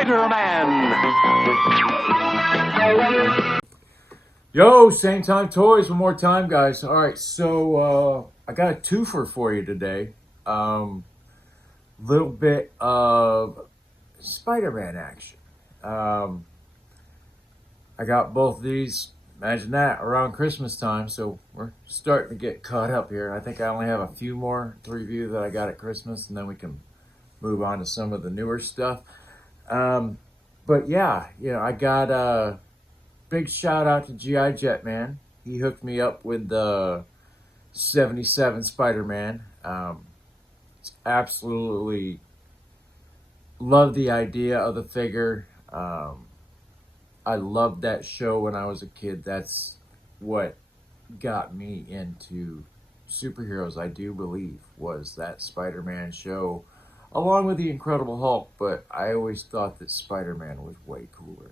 Spider-Man. Yo, Same Time Toys one more time, guys. All right, so I got a twofer for you today. Little bit of Spider-Man action. I got both of these, imagine that, around Christmas time, so we're starting to get caught up here. I think I only have a few more to review that I got at Christmas, and then we can move on to some of the newer stuff. But yeah, I got a big shout out to G.I. Jetman. He hooked me up with the 77 Spider-Man. It's absolutely love the idea of the figure. I loved that show when I was a kid. That's what got me into superheroes, I do believe, was that Spider-Man show, along with the Incredible Hulk, but I always thought that Spider-Man was way cooler.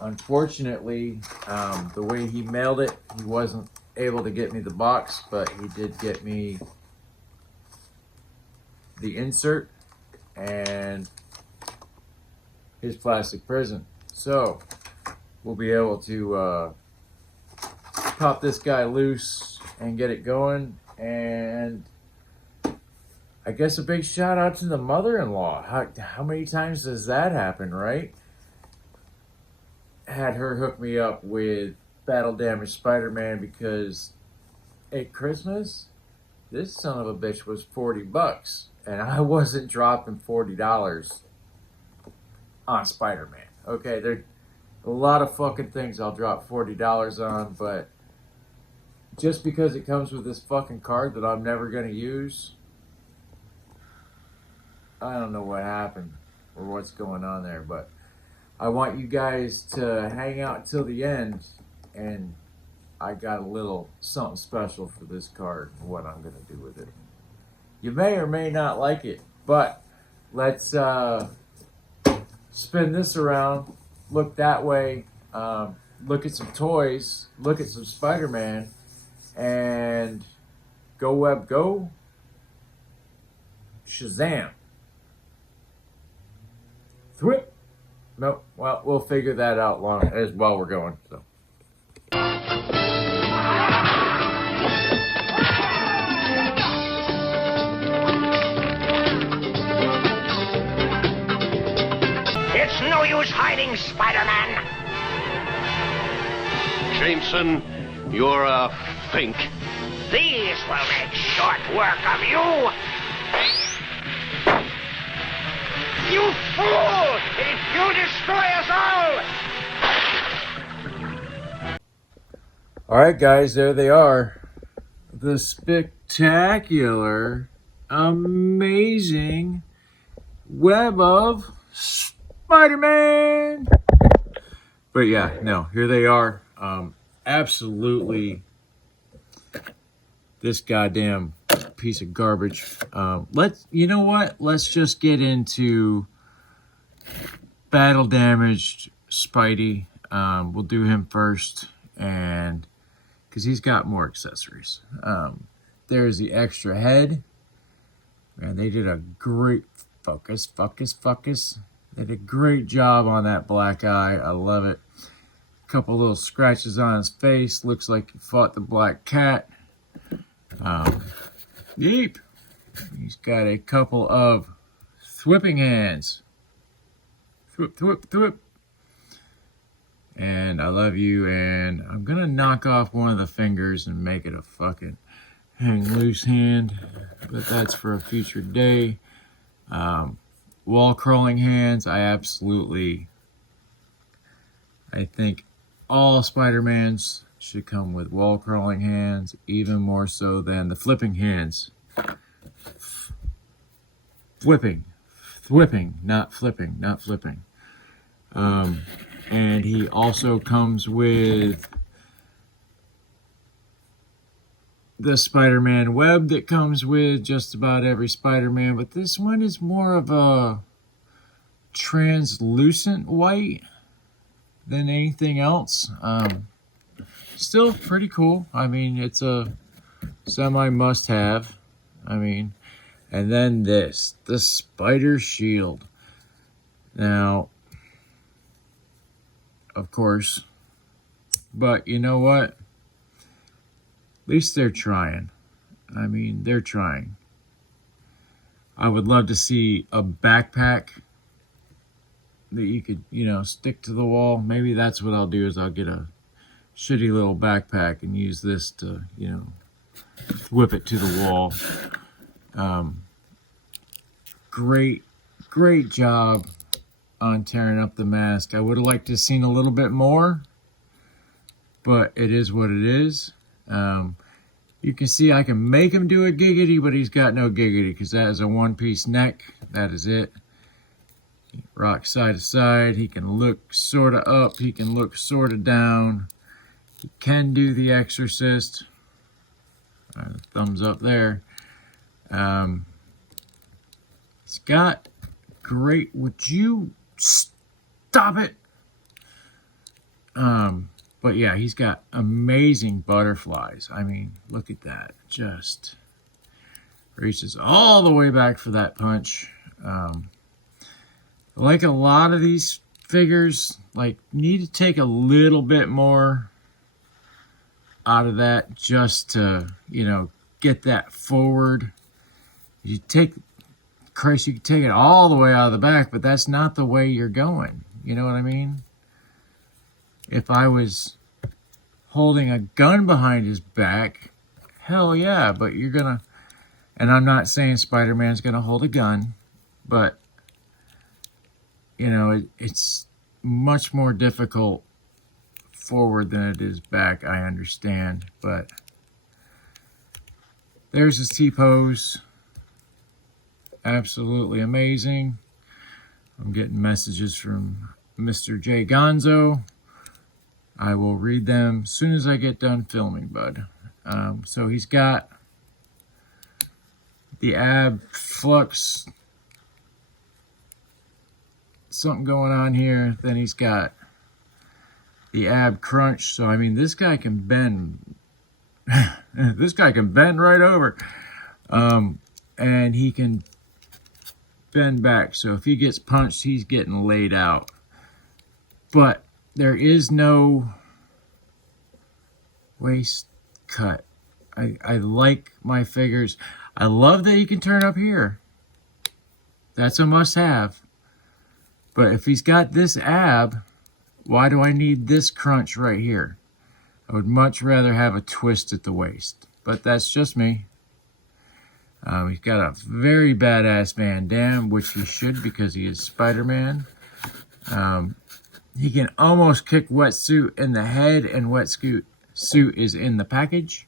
Unfortunately, the way he mailed it, he wasn't able to get me the box, but he did get me the insert and his plastic prison. So we'll be able to pop this guy loose and get it going. And I guess a big shout out to the mother-in-law. How many times does that happen, right? Had her hook me up with Battle Damaged Spider-Man because at Christmas, this son of a bitch was $40, and I wasn't dropping $40 on Spider-Man. Okay, there's a lot of fucking things I'll drop $40 on, but just because it comes with this fucking card that I'm never going to use, I don't know what happened or what's going on there, but I want you guys to hang out till the end, and I got a little something special for this card and what I'm going to do with it. You may or may not like it, but let's spin this around, look that way, look at some toys, look at some Spider-Man, and go web go, Shazam. Thwip. Nope. Well, we'll figure that out while we're going. So. It's no use hiding, Spider-Man. Jameson, you're a fink. These will make short work of you. You fool! You destroy us all! All right, guys, there they are. The spectacular, amazing web of Spider-Man. But yeah, no, here they are. Absolutely this goddamn piece of garbage. You know what? Let's just get into Battle Damaged Spidey. We'll do him first, and because he's got more accessories. There's the extra head, and they did a great focus. They did a great job on that black eye. I love it. A couple little scratches on his face. Looks like he fought the black cat. Yeep. He's got a couple of thwipping hands. Thwip, thwip, thwip. And I love you, and I'm gonna knock off one of the fingers and make it a fucking hang loose hand, but that's for a future day. Wall crawling hands, I think all Spider-Mans should come with wall crawling hands, even more so than the flipping hands. Thwipping, not flipping. And he also comes with the Spider-Man web that comes with just about every Spider-Man, but this one is more of a translucent white than anything else. Still pretty cool. I mean, it's a semi must-have. I mean, and then the Spider Shield. Now, of course, but you know what? At least they're trying. I mean, they're trying. I would love to see a backpack that you could, stick to the wall. Maybe that's what I'll do is I'll get a shitty little backpack and use this to, whip it to the wall. Great job on tearing up the mask. I would have liked to have seen a little bit more, but it is what it is. You can see I can make him do a giggity, but he's got no giggity because that is a one-piece neck. That is it. Rock side to side. He can look sort of up. He can look sort of down. He can do the Exorcist. Thumbs up there. He's got great. Would you stop it? But yeah, he's got amazing butterflies. I mean, look at that. Just reaches all the way back for that punch. Like a lot of these figures, need to take a little bit more out of that just to, get that forward. You take, Christ, you can take it all the way out of the back, but that's not the way you're going. You know what I mean? If I was holding a gun behind his back, hell yeah, but you're gonna, and I'm not saying Spider-Man's gonna hold a gun, but, it's much more difficult forward than it is back, I understand, but there's his T-pose. Absolutely amazing. I'm getting messages from Mr. J. Gonzo. I will read them as soon as I get done filming, bud. So he's got the ab flux, something going on here. Then he's got the ab crunch. So, I mean, this guy can bend. This guy can bend right over. And he can bend back. So if he gets punched, he's getting laid out. But there is no waist cut. I like my figures. I love that he can turn up here. That's a must-have. But if he's got this ab, why do I need this crunch right here? I would much rather have a twist at the waist. But that's just me. He's got a very badass Van Damme, which he should because he is Spider-Man. He can almost kick Wetsuit in the head, and Wetsuit is in the package.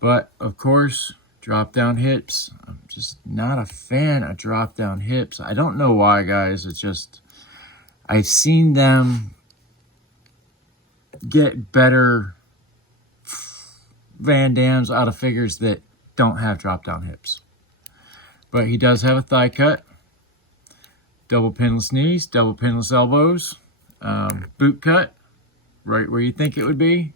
But, of course, drop-down hips. I'm just not a fan of drop-down hips. I don't know why, guys. It's just, I've seen them get better Van Dammes out of figures that don't have drop-down hips. But he does have a thigh cut. Double pinless knees, double pinless elbows. Boot cut, right where you think it would be.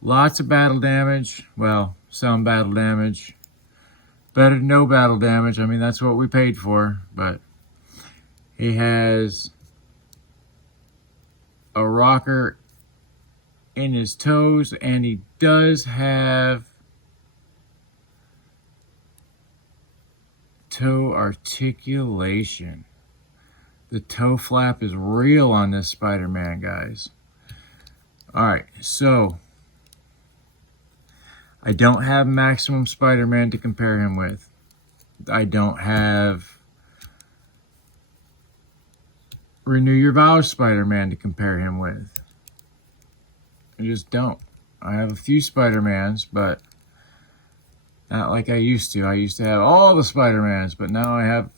Lots of battle damage. Well, some battle damage. Better than no battle damage. I mean, that's what we paid for. But he has a rocker in his toes, and he does have toe articulation. The toe flap is real on this Spider-Man, guys. Alright, so I don't have Maximum Spider-Man to compare him with. I don't have Renew Your Vows Spider-Man to compare him with. I just don't. I have a few Spider-Mans, but not like I used to. I used to have all the Spider-Mans, but now I have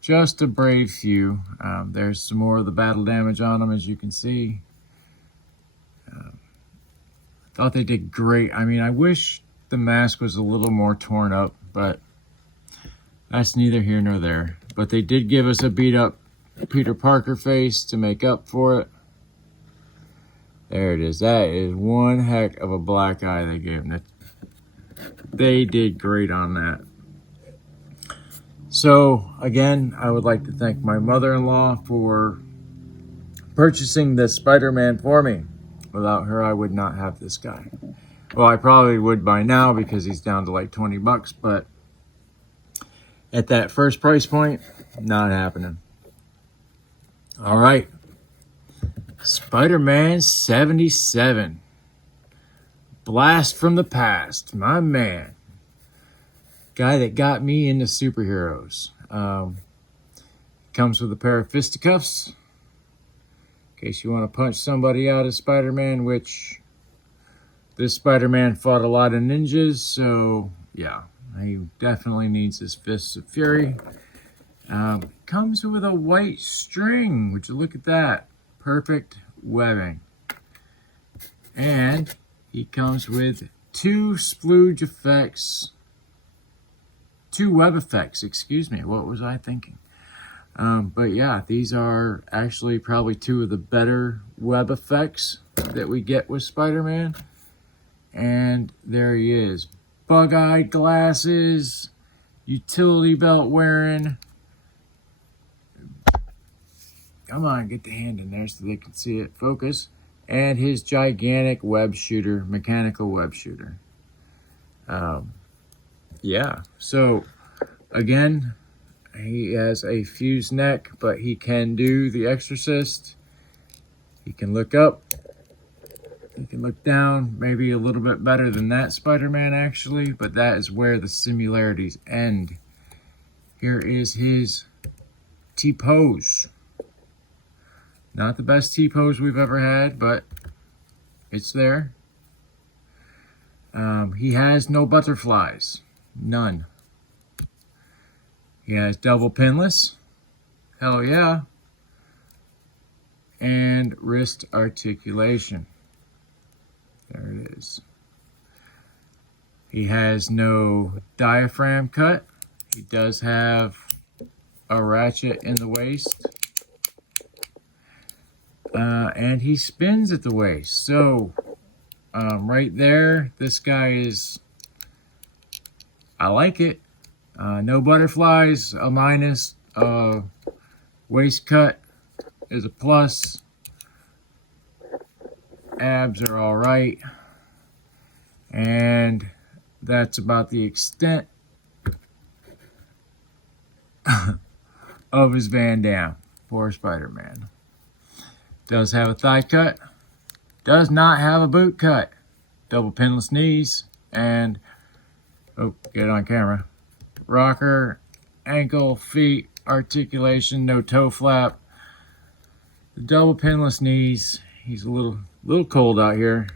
just a brave few. There's some more of the battle damage on them, as you can see. Thought they did great. I mean, I wish the mask was a little more torn up, but that's neither here nor there. But they did give us a beat-up Peter Parker face to make up for it. There it is. That is one heck of a black eye they gave him. They did great on that. So again, I would like to thank my mother-in-law for purchasing this Spider-Man for me. Without her, I would not have this guy. Well, I probably would by now because he's down to like 20 bucks, but at that first price point, not happening. All right. Spider-Man 77. Blast from the past. My man. Guy that got me into superheroes. Comes with a pair of fisticuffs. In case you want to punch somebody out as Spider-Man, which this Spider-Man fought a lot of ninjas, so yeah, he definitely needs his fists of fury. Comes with a white string. Would you look at that? Perfect webbing. And he comes with two splooge effects. Two web effects, excuse me. What was I thinking? But yeah, these are actually probably two of the better web effects that we get with Spider-Man. And there he is. Bug-eyed glasses, utility belt wearing. Come on, get the hand in there so they can see it. Focus. And his gigantic web shooter, mechanical web shooter. Yeah, so again, he has a fused neck, but he can do the Exorcist. He can look up. He can look down, maybe a little bit better than that Spider-Man actually, but that is where the similarities end. Here is his T-pose. Not the best T-pose we've ever had, but it's there. He has no butterflies. None. He has double pinless. Hell yeah. And wrist articulation. There it is. He has no diaphragm cut. He does have a ratchet in the waist. And he spins at the waist. So, right there, this guy is... I like it. No butterflies, a minus. Waist cut is a plus. Abs are all right. And that's about the extent of his Van Damme for Spider-Man. Does have a thigh cut. Does not have a boot cut. Double pinless knees. And... oh, get it on camera. Rocker, ankle, feet, articulation, no toe flap. The double pinless knees. He's a little cold out here.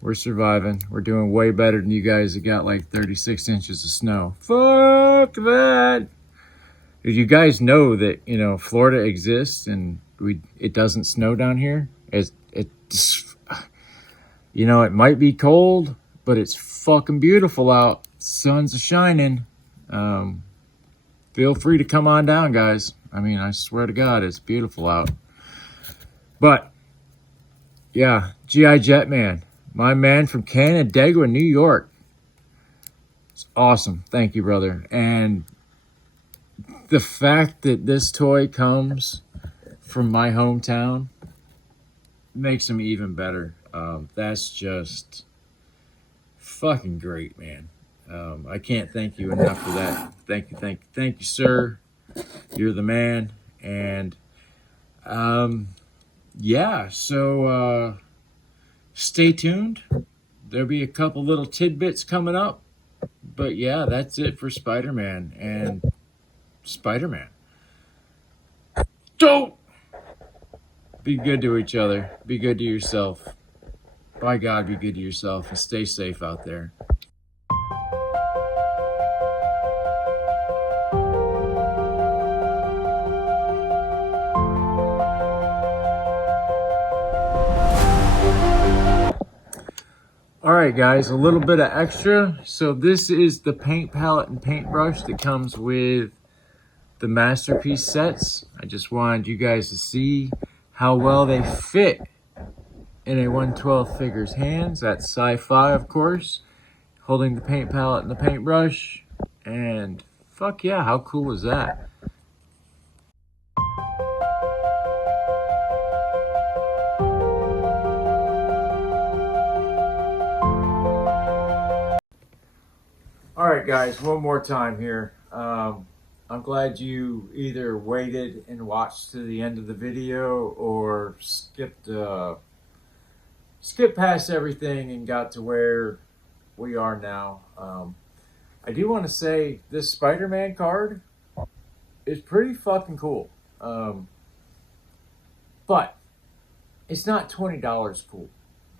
We're surviving. We're doing way better than you guys that got like 36 inches of snow. Fuck that. Did you guys know that, you know, Florida exists and it doesn't snow down here? You know, it might be cold, but it's fucking beautiful out. Sun's a-shining. Feel free to come on down, guys. I mean, I swear to God, it's beautiful out. But, yeah, G.I. Jetman. My man from Canandaigua, New York. It's awesome. Thank you, brother. And the fact that this toy comes from my hometown makes him even better. That's just... fucking great, man. I can't thank you enough for that. Thank you, sir. You're the man. And yeah, so stay tuned. There'll be a couple little tidbits coming up. But yeah, that's it for Spider-Man and Spider-Man. Don't be good to each other. Be good to yourself. By God, be good to yourself and stay safe out there. All right, guys, a little bit of extra. So this is the paint palette and paintbrush that comes with the Masterpiece sets. I just wanted you guys to see how well they fit in a 1/12 figures hands. That's sci-fi, of course. Holding the paint palette and the paintbrush. And fuck yeah, how cool was that? All right, guys, one more time here. I'm glad you either waited and watched to the end of the video or skipped past everything and got to where we are now. I do want to say this Spider-Man card is pretty fucking cool. But it's not $20 cool.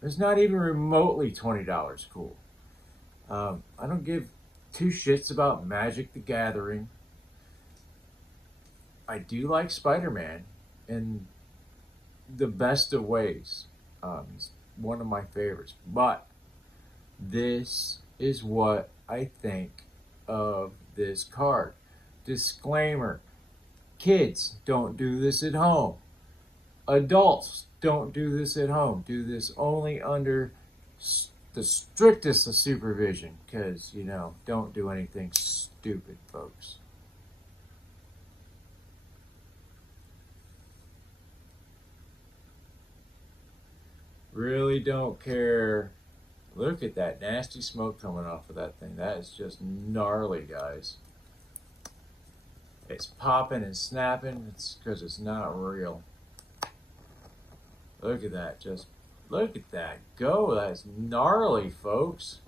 It's not even remotely $20 cool. I don't give two shits about Magic the Gathering. I do like Spider-Man in the best of ways. He's one of my favorites. But this is what I think of this card. Disclaimer: kids, don't do this at home. Adults, don't do this at home. Do this only under the strictest of supervision, because, you know, don't do anything stupid, folks. Really don't care. Look at that nasty smoke coming off of that thing. That is just gnarly, guys. It's popping and snapping. It's because it's not real. Look at that. Just look at that go. That's gnarly, folks.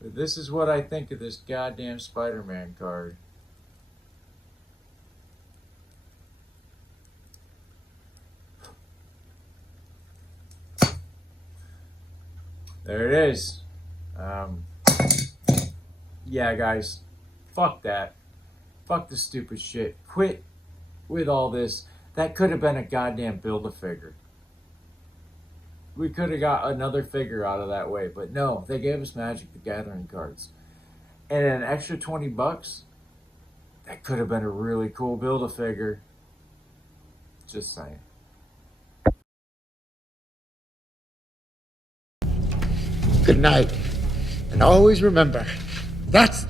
But this is what I think of this goddamn Spider-Man card. There it is. Yeah, guys. Fuck that. Fuck the stupid shit. Quit with all this. That could have been a goddamn Build-A-Figure. We could have got another figure out of that way, but no, they gave us Magic the Gathering cards. And an extra $20, that could have been a really cool Build-A-Figure. Just saying. Good night. And always remember, that's